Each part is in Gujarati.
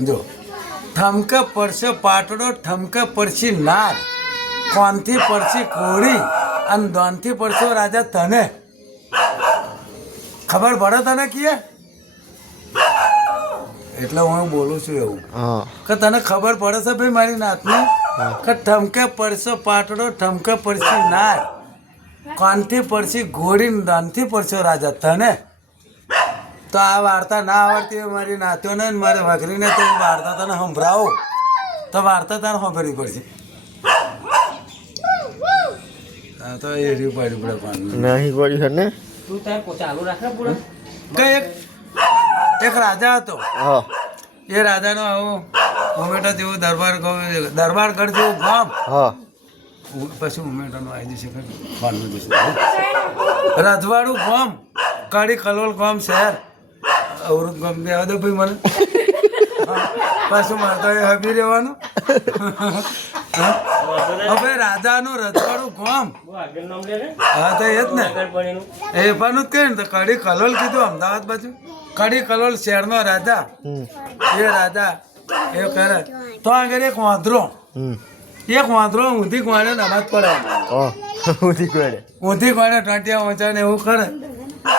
જો ઠમકે પડશે પાટડો ઠમકે પડશે નાર કોનથી પડશે કોળી અને દોનથી પડશો રાજા તને ખબર પડે તને કીએ એટલે હું બોલું છું એવું કે તને ખબર પડે છે ભાઈ મારી નાતની કે ઠમકે પડશે પાટડો ઠમકે પડશે નાર કોનથી પડશે ઘોડી દોનથી પડશો રાજા તને તો આ વાર્તા ના આવડતી હોય મારી નાત્યોને ને મારી વઘરીને તો વાર્તા તને સંભળાવો તો વાર્તા તારે સાંભળવી પડશે હા તો એ રહ્યું પાડ્યું પડે પાણી નહીં પડ્યું છે ને તું તાર ચાલુ રાખ પૂરા કે એક રાજા હતો હા એ રાજાનો આવો ઉમેટા જેવો દરબારગઢ જેવું ગામ હા પછી ઉમેટાનું આવી જશે ફોનમાં જશે રજવાડું ગામ કાળી કલોલ ગામ શહેર અવરું ગામ દેવા દો ભાઈ મને પાછું મારે તો એ હબી રહેવાનું હવે રાજાનું રજવાડું ગામ હા તો એ જ ને એ પણ જ કહે ને તો કડી કલોલ કીધું અમદાવાદ બાજુ કડી કલોલ શહેરનો રાજા એ રાજા એ કરે તો આગળ એક વાંદરો ઊંધી કોણે નમાજ પડે ઊંધી કોણે ટાંટિયા ઊંચા ને એવું કરે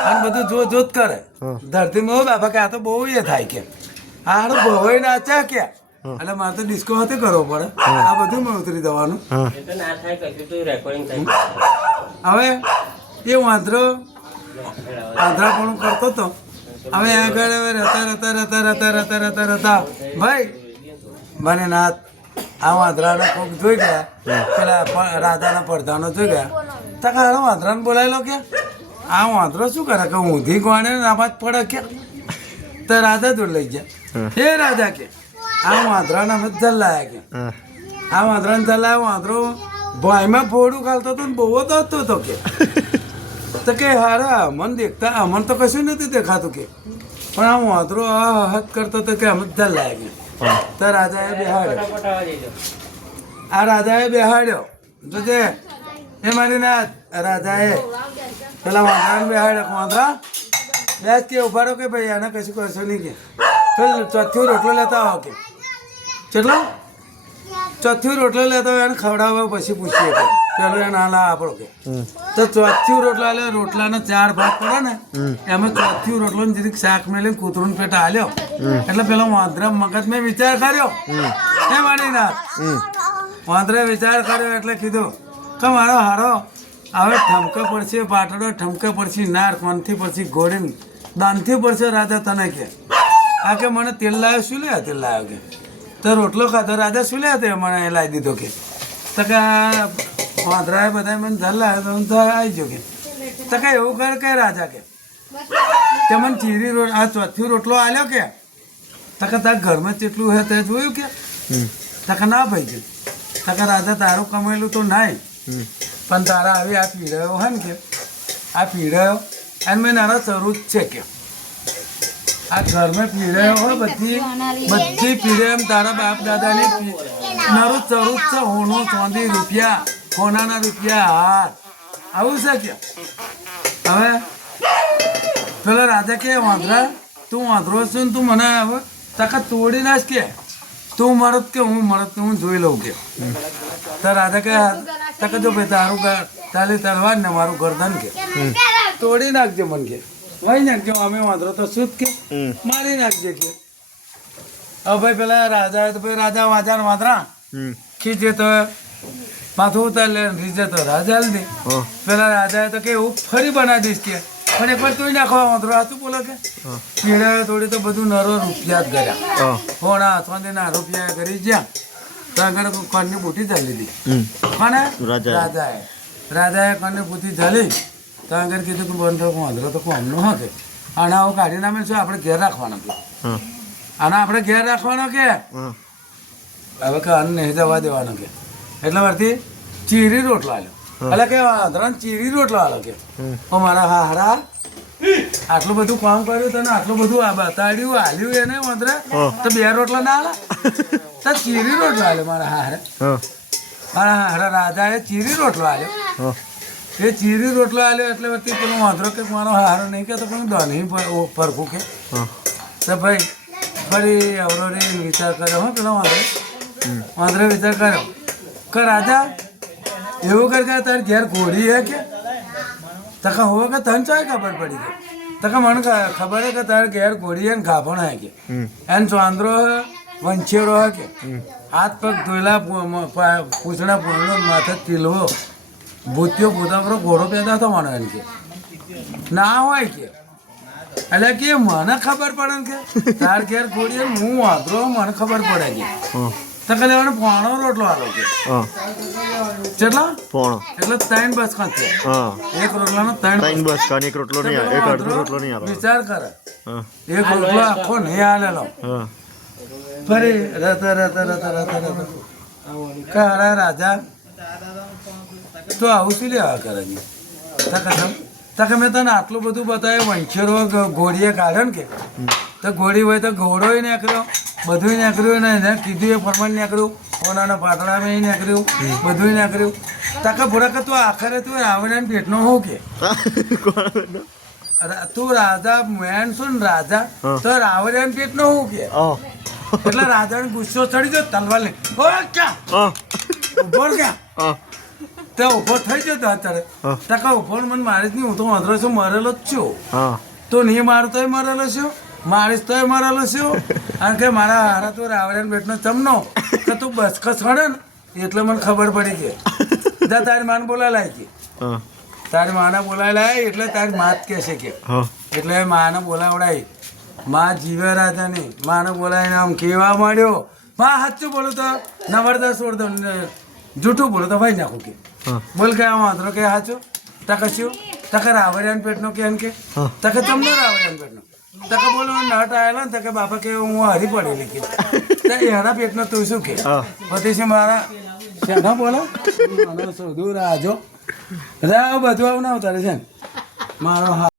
અને બધું જોત કરે ધરતીમાં હો બાપા કે આ તો બહુ એ થાય કે આ હારું બહુ નાચા કે એટલે મારે તો ડિસ્કો હાથે કરવો પડે આ બધું મેં ઉતરી દેવાનું હવે એ વાંદરો આંધળાપણું કરતો હતો હવે આગળ રહેતા ભાઈ મને નાથ આ વાંદરાનો કોક જોઈ ગયા પેલા રાધાના પડધાનો જોઈ ગયા તો હારો વાંદરાને બોલાયેલો કે આ વાંદરો શું કરે કે ઊંધી ગોણે નામાજ પડે કે તો રાધા જોડ લઈ ગયા હે રાધા કે આ વાંદરાને અમે જલ્લાયા કે આ વાંદરાને જલ્લાયા વાંદરો ભાઈમાં ફોડું ખાલતો હતો ને બહુ દોડતો હતો કે તો કે હારા અમન દેખતા અમન તો કશું નથી દેખાતું કે પણ આ વાંદરો આ હદ કરતો હતો કે અમે જલ્લાયા કે તો રાજાએ બેહાડ્યો આ રાજાએ બેહાડ્યો જોજે એ મારી નાથ રાજાએ પેલા વાંદરાને બેહાડ્યો વાંદરા બેસ કે ઉભા રહો કે ભાઈ આને કશું કરશો નહીં કે પેલું ચોથ્યું રોટલો લેતા આવો કે કેટલો ચોથ્યું રોટલો લેતા હોય એને ખવડાવવા પછી પૂછીએ કે પેલું એને હાલા આપણો કે તો ચોથ્યું રોટલા લે રોટલાનો 4 ભાગ પડે ને એમાં ચોથ્યું રોટલો ને જીરીક શાક મેળવીને કૂતરું પેટ હાલ્યો એટલે પેલો વાંદરા મગજ મેં વિચાર કર્યો એ માની ના વાંદરાએ વિચાર કર્યો એટલે કીધું કે મારો હારો હવે ઠમકે પડશે પાટડો ઠમકે પડશે નાર કોનથી પડશે ઘોડીને દાનથી પડશે રાજા તને કે આ કે મને તેલ લાવ્યો શું લે તેલ લાવ્યો કે તો રોટલો ખાધો રાજા શું લે તે મને એ લાવી દીધો કે તો કે વાંદરાએ બધા મને ધર લાવ્યો તો આવી ગયો કે તો કે એવું કર કે રાજા કે તે મને ચીરી આ ચોથ્યું રોટલો આલ્યો કે તો કે તારા ઘરમાં જેટલું હોય તે જોયું કે તો કે ના ભાઈ કે તો કે રાજા તારું કમાયેલું તો નાય પણ તારા આવી આ પીડાયો હોય ને કે આ પીડાયો અને મેં નાના ચરું જ છે કે આ ઘરમાં પીડાયો હોય બધી પીડે એમ તારા બાપ દાદાની નારું ચરું જ છે હોનું ચોંધી રૂપિયા સોનાના રૂપિયા હાર આવું છે કે હવે પેલા રાજા કે વાંદરા તું વાંદરો છું ને તું મને હવે તાકાત તોડી નાખ કે તું મરત કે હું મરત હું જોઈ લઉં કે તો રાજા કે તકે જો ભાઈ તારું તાલી તલવાર ને મારું ગરદન કે તોડી નાખજે મન કે વાઈ નાખજો અમે વાંદરો તો શું કે મારી નાખજે કે હવે ભાઈ પેલા રાજા તો ભાઈ રાજા વાંદરા ખીચે તો માથું ઉતાર લે રીજે તો રાજા દે પેલા રાજાએ તો કે એવું ફરી બનાવી દઈશ કે પણ એકવાર તું નાખવા વાંદરો હાથું બોલો કે પીડા થોડી તો બધું નરો રૂપિયા જ કર્યા હોણા સોંદીના રૂપિયા કરી જ્યાં તો આગળ કણની બુટી ચાલી લીધી કોને રાજાએ કણની બુટી ચાલી તો આગળ કીધું કે બંધ વાંદરો તો કોમનું હકે આને આવું કાઢી નામે શું આપણે ઘેર રાખવાનો કે આને આપણે ઘેર રાખવાનો કે હવે કે આને નહીં જવા દેવાનો કે એટલે વરથી ચીરી રોટલો આલ્યો એટલે કે વાંદરાને ચીરી રોટલો આલો કે ઓ મારા હારા આટલું બધું કામ કર્યું તને આટલું બધું બતાડ્યું હાલ્યું એને વાંદરા તો 2 રોટલા ના આલા તો ચીરી રોટલો આલ્યો મારા હારા રાજાએ ચીરી રોટલો આલ્યો એ ચીરી રોટલો આલ્યો એટલે વચ્ચે પેલો વાંદરો કે મારો હારો નહીં કે તો કોઈ દોની પરખું કે તો ભાઈ ફરી અવરો રે વિચાર કર્યો હો પેલો વાંદરે વિચાર કર્યો કે રાજા એવું કર કે તારી ઘેર ઘોડી હે કે તકા હોવે કે તને ચાય ખબર પડી ગઈ તકા મને ખબર હે કે તારે ઘેર ઘોડી હે ને ગાભણ હે કે એને ચોંદરો હે વંછેરો હે કે હાથ પગ ધોયેલા પૂછડા પૂછડો માથે તીલવો ભૂત્યો પોતાનો ઘોડો પેદા થવાનો એમ કે ના હોય કે એટલે કે મને ખબર પડે ને કે તાર ઘેર ઘોડી હે હું વાંદરો મને ખબર પડે કે તકે લેવાનો પોણો રોટલો આલો કે કેટલા પોણો એટલે 3 બસ ખાં છે એક રોટલાનો 3 બસ કાન એક રોટલો નહીં એક અડધો રોટલો નહીં આવે વિચાર કરે એક રોટલો આખો નહીં આલેલો ફરી રતા કાળા રાજા તો આવું શું લેવા કરે તકે મેં તને આટલું બધું બતાવ્યું વંશેરો ઘોડીએ કાઢ્યો ને કે તો ઘોડી હોય તો ઘોડોય નીકળ્યો બધું નીકળ્યું ને એને કીધું એ પ્રમાણે નીકળ્યું કોનાના પાતળામાં નીકળ્યું બધું નીકળ્યું તકે ભૂરા કે તું આખરે તું રાવણ પેટનો હોઉં કે તું રાજા મેન શું ને રાજા તો રાવણ પેટનો હોઉં કે એટલે રાજાને ગુસ્સો ચડી ગયો તલવાર ને ઉભો ક્યાં તે ઉભો થઈ જતો અત્યારે ટકા ઉભો મને મારીશ નહીં હું તો વાંધરો છું મરેલો જ છું તો નહીં મારતોય મરેલો છું મારીશ તોય મરેલો છું કારણ કે મારા હારા તો રાવણ પેટનો ચમનો કે તું બસકસ હડે ને એટલે મને ખબર પડી કે તારી માને બોલાય લાય કે તારી માને બોલાય લાય એટલે તારી માત કહેશે કે એટલે માને બોલાવડાય માં જીવે રાજા નહીં માને બોલાવીને આમ કેવા માંડ્યો માં સાચું બોલું તો નવરદસ છોડ દો જૂઠું બોલું તો ભાઈ નાખું કે બોલ કે આમ વાંધરો કે સાચું તકે શું તકે રાવરિયાન પેટનો કે એમ કે તકે તમને રાવરિયાન પેટનો તકે બોલો નટ આવેલો ને તકે બાપા કે હું હરી પડેલી કે એના પેટનો તું શું કે પછી શું મારા શેના બોલો શોધું રાજો બધું આવું ના ઉતારે છે ને મારો